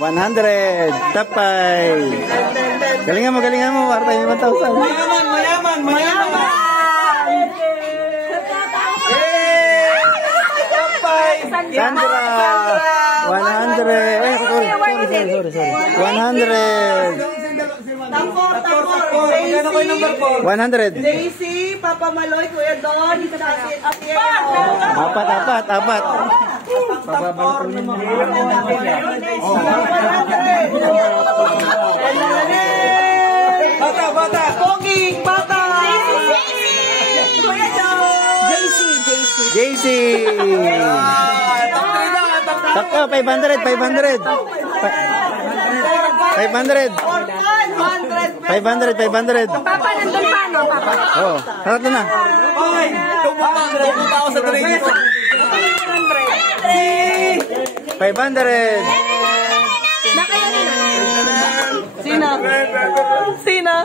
100. Top 5. Galingan mo, galingan mo. Para tayo 1,000. Mayaman, mayaman, mayaman. Top 5. Sandra. 100. Eh, sorry. 100. Tapos, 100. Daisy, Papa Maloy, Kuya Don, dito na kasi Apat. Bata. Pogi, bata. Kuya Don. JC. Takto, 500. 500. Papa, nandun pa, no? Papa. Oh, harap na. Hoy, tumupa ako sa tuloy dito. 500. Sina?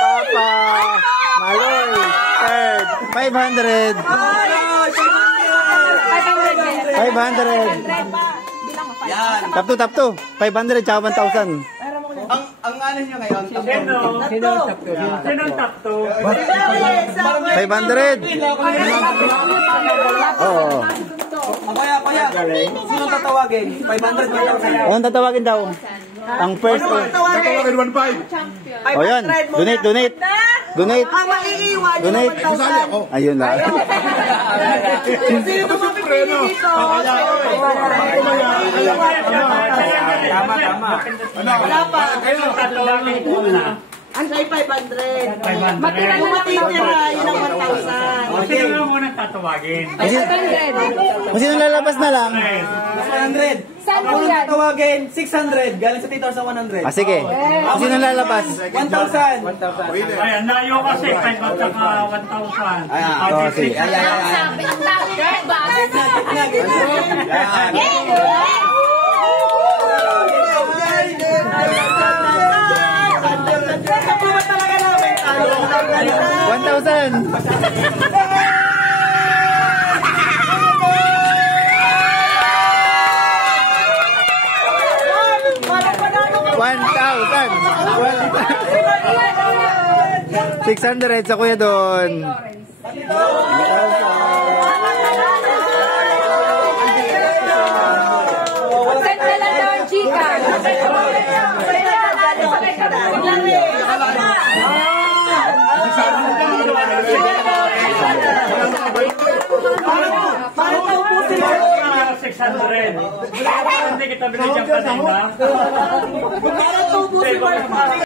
Papa. Maloy. Third. 500. 500. Yan. Top 2. 500 tsaka 1,000. Ang ano nyo ngayon? Sino ang top 2? 500. Oo. Kuya. Sino tatawagin? 500 ba daw sa'yo? Anong tatawagin daw? Ang first. Tatawagin 1.5. O yan. Donate. Ang maiiwan yung Donate. 1,000. Ayun lang. Sino mapipili dito? Tama. Wala pa. Ayun, tatawagin ko na. Ang say 500. 500. Yung matitira, yun ang 1,000. Sino nga muna tatawagin? Kung sino lalabas na lang. 100. Ako nung tatawagin, 600. Galing sa tito sa 100. Ah, sige. Kung sino lalabas. 1,000. Ay, ang layo kasi. 500 at 1,000. Oh, sige. Sabi ang tawag ko ba? Talaga namin. 1,000. $600 sa Kuya Don. Send na lang daw ang Gcash. Parang taupusin mo. 600. Hindi kita binigyan kanina. Parang taupusin mo.